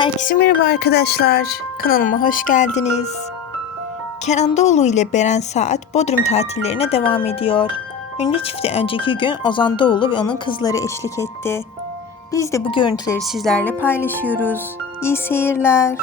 Herkese merhaba arkadaşlar. Kanalıma hoş geldiniz. Kenan Doğulu ile Beren Saat Bodrum tatillerine devam ediyor. Ünlü çifte önceki gün Ozan Doğulu ve onun kızları eşlik etti. Biz de bu görüntüleri sizlerle paylaşıyoruz. İyi seyirler.